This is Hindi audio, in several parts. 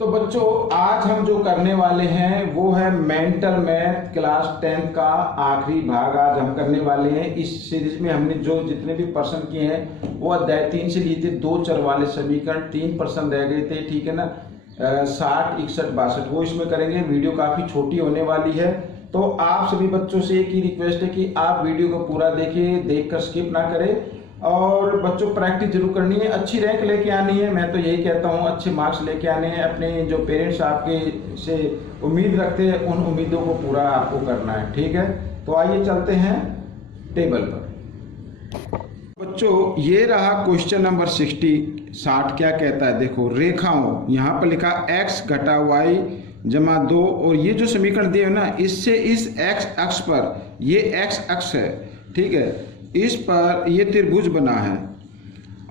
तो बच्चों आज हम जो करने वाले हैं वो है मेंटल मैथ क्लास 10 का आखिरी भाग आज हम करने वाले हैं। इस सीरीज में हमने जो जितने भी प्रश्न किए हैं वो अध्याय 3 से लिए थे। 2 चर वाले समीकरण 3 प्रश्न रह गए थे, ठीक है ना। 60, 61, 62 वो इसमें करेंगे। वीडियो काफ़ी छोटी होने वाली है, तो आप सभी बच्चों से एक ही रिक्वेस्ट है कि आप वीडियो को पूरा देखिए, देखकर स्किप ना करें। और बच्चों प्रैक्टिस जरूर करनी है, अच्छी रैंक लेके आनी है। मैं तो यही कहता हूँ, अच्छे मार्क्स लेके आने हैं। अपने जो पेरेंट्स आपके से उम्मीद रखते हैं उन उम्मीदों को पूरा आपको करना है, ठीक है। तो आइए चलते हैं टेबल पर। बच्चों ये रहा क्वेश्चन नंबर 60 क्या कहता है, देखो रेखाओं, यहाँ पर लिखा x घटा y जमा 2, और ये जो समीकरण दिए ना इससे इस x अक्ष पर, ये x अक्ष है, ठीक है, इस पर ये त्रिभुज बना है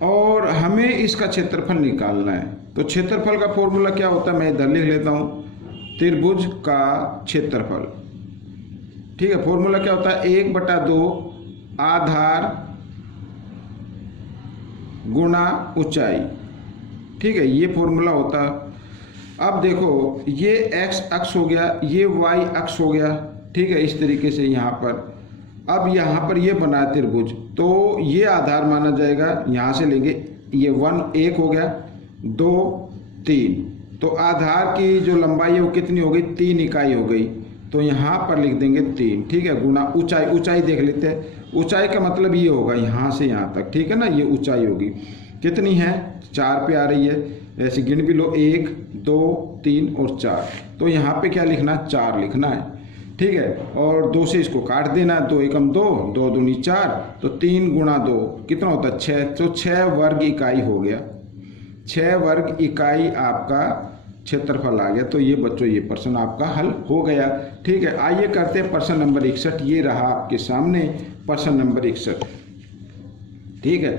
और हमें इसका क्षेत्रफल निकालना है। तो क्षेत्रफल का फॉर्मूला क्या होता है, मैं इधर लिख लेता हूँ, त्रिभुज का क्षेत्रफल, ठीक है। फॉर्मूला क्या होता है, 1/2 आधार गुणा ऊंचाई, ठीक है, ये फॉर्मूला होता है। अब देखो ये x अक्ष हो गया, ये y अक्ष हो गया, ठीक है, इस तरीके से यहाँ पर। अब यहाँ पर ये बना है त्रिभुज, तो ये आधार माना जाएगा, यहाँ से लेंगे, ये 1 हो गया, 2 3, तो आधार की जो लंबाई है वो कितनी हो गई, 3 इकाई हो गई, तो यहाँ पर लिख देंगे 3, ठीक है, गुना ऊंचाई। ऊंचाई देख लेते हैं, ऊंचाई का मतलब ये होगा यहाँ से यहाँ तक, ठीक है ना, ये ऊंचाई होगी, कितनी है, 4 पे आ रही है, ऐसे गिन भी लो, 1 2 3 और 4, तो यहाँ पे क्या लिखना, 4 लिखना है, ठीक है। और 2 से इसको काट देना, 2 एकम 2, 2 दूनी 4, तो 3 गुणा 2 कितना होता है, 6, तो 6 वर्ग इकाई हो गया, 6 वर्ग इकाई आपका क्षेत्रफल आ गया। तो ये बच्चों ये प्रश्न आपका हल हो गया, ठीक है। आइए करते हैं प्रश्न नंबर 61, ये रहा आपके सामने प्रश्न नंबर 61, ठीक है।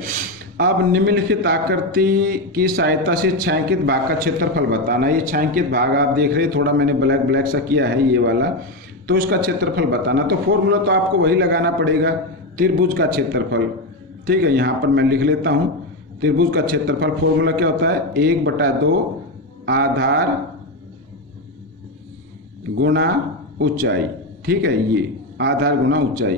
अब निम्नलिखित आकृति की सहायता से छायांकित भाग का क्षेत्रफल बताना। ये छायांकित भाग आप देख रहे हैं, थोड़ा मैंने ब्लैक सा किया है ये वाला, तो इसका क्षेत्रफल बताना। तो फॉर्मूला तो आपको वही लगाना पड़ेगा, त्रिभुज का क्षेत्रफल, ठीक है। यहाँ पर मैं लिख लेता हूँ, त्रिभुज का क्षेत्रफल फॉर्मूला क्या होता है, 1/2 आधार गुणा ऊंचाई, ठीक है, ये आधार गुणा ऊंचाई।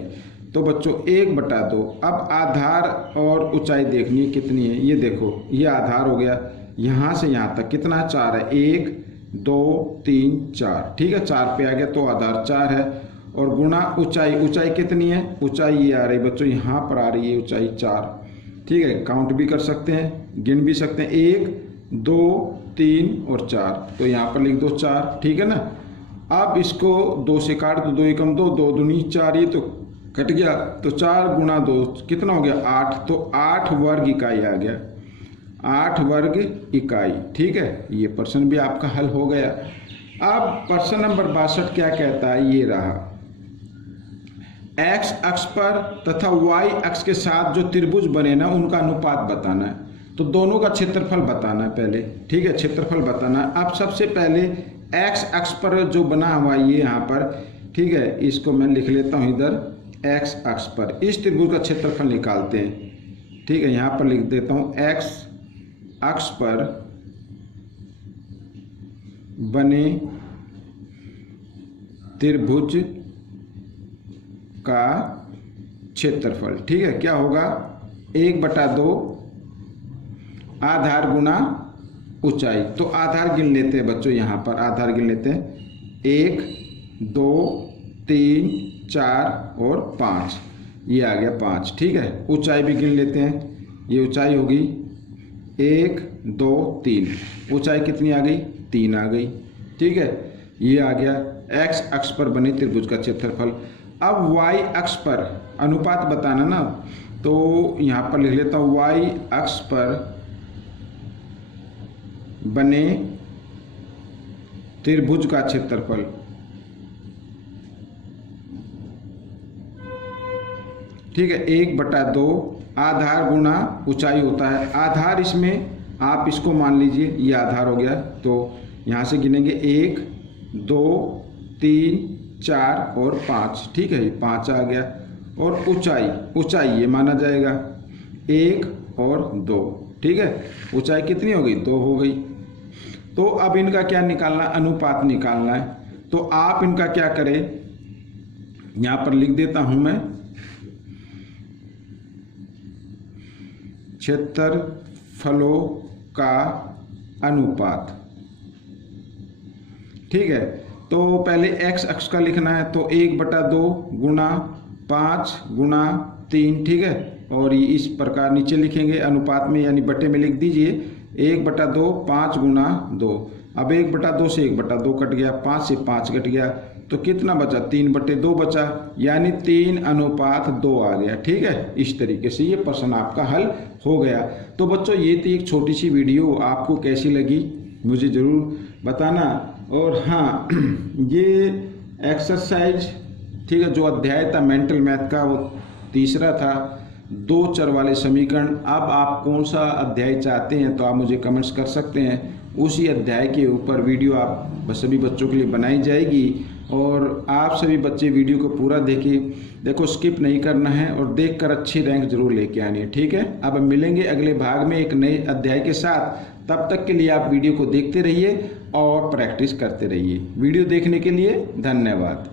तो बच्चों 1/2, अब आधार और ऊंचाई देखनी है कितनी है, ये देखो, ये आधार हो गया, यहाँ से यहाँ तक कितना, 4 है, 1 2 3 4, ठीक है, 4 पे आ गया, तो आधार 4 है, और गुणा ऊंचाई। ऊंचाई कितनी है, ऊंचाई ये आ रही बच्चों, यहाँ पर आ रही है ऊंचाई 4, ठीक है, काउंट भी कर सकते हैं, गिन भी सकते हैं, 1 2 3 और 4, तो यहाँ पर लिख दो 4, ठीक है ना। अब इसको 2 से काट दो, 2 एकम 2, 2 दूनी 4, ये तो कट गया, तो 4 गुणा 2 कितना हो गया, 8, तो 8 वर्ग इकाई आ गया, 8 वर्ग इकाई, ठीक है। ये प्रश्न भी आपका हल हो गया। अब प्रश्न नंबर 62 क्या कहता है, ये रहा, x अक्ष पर तथा y अक्ष के साथ जो त्रिभुज बने ना उनका अनुपात बताना है। तो दोनों का क्षेत्रफल बताना है पहले, ठीक है, क्षेत्रफल बताना है। अब सबसे पहले x अक्ष पर जो बना हुआ ये यहाँ पर, ठीक है, इसको मैं लिख लेता हूँ इधर, x अक्ष पर इस त्रिभुज का क्षेत्रफल निकालते हैं, ठीक है। यहाँ पर लिख देता हूँ, x अक्ष पर बने त्रिभुज का क्षेत्रफल, ठीक है, क्या होगा, 1/2 आधार गुणा ऊंचाई। तो आधार गिन लेते हैं बच्चों, यहाँ पर आधार गिन लेते हैं, 1 2 3 4 और 5, ये आ गया 5, ठीक है। ऊंचाई भी गिन लेते हैं, ये ऊंचाई होगी 1 2 3, ऊंचाई कितनी आ गई, 3 आ गई, ठीक है, ये आ गया x अक्ष पर बने त्रिभुज का क्षेत्रफल। अब y अक्ष पर अनुपात बताना ना, तो यहाँ पर लिख लेता हूँ, y अक्ष पर बने त्रिभुज का क्षेत्रफल, ठीक है, 1/2 आधार गुणा ऊंचाई होता है। आधार इसमें आप इसको मान लीजिए, ये आधार हो गया, तो यहाँ से गिनेंगे 1 2 3 4 और 5, ठीक है, 5 आ गया। और ऊंचाई ये माना जाएगा 1 और 2, ठीक है, ऊंचाई कितनी हो गई, 2 हो गई। तो अब इनका क्या निकालना, अनुपात निकालना है। तो आप इनका क्या करें, यहां पर लिख देता हूं मैं, क्षेत्रफलों का अनुपात। ठीक है, तो पहले x अक्ष का लिखना है, तो 1/2 गुणा 5 गुणा 3। ठीक है, और ये इस प्रकार नीचे लिखेंगे अनुपात में, यानी बटे में लिख दीजिए 1/2 5 गुणा 2। अब 1/2 से 1/2 कट गया, 5 से 5 कट गया, तो कितना बचा, 3/2 बचा, यानी 3:2 आ गया। ठीक है, इस तरीके से ये प्रश्न आपका हल हो गया। तो बच्चों ये थी एक छोटी सी वीडियो, आपको कैसी लगी मुझे ज़रूर बताना। और हाँ, ये एक्सरसाइज, ठीक है, जो अध्याय था मेंटल मैथ का वो तीसरा था, 2 चर वाले समीकरण। अब आप कौन सा अध्याय चाहते हैं तो आप मुझे कमेंट्स कर सकते हैं, उसी अध्याय के ऊपर वीडियो आप सभी बच्चों के लिए बनाई जाएगी। और आप सभी बच्चे वीडियो को पूरा देखें, देखो स्किप नहीं करना है, और देखकर अच्छी रैंक जरूर लेके आनी है। ठीक है, अब मिलेंगे अगले भाग में एक नए अध्याय के साथ। तब तक के लिए आप वीडियो को देखते रहिए और प्रैक्टिस करते रहिए। वीडियो देखने के लिए धन्यवाद।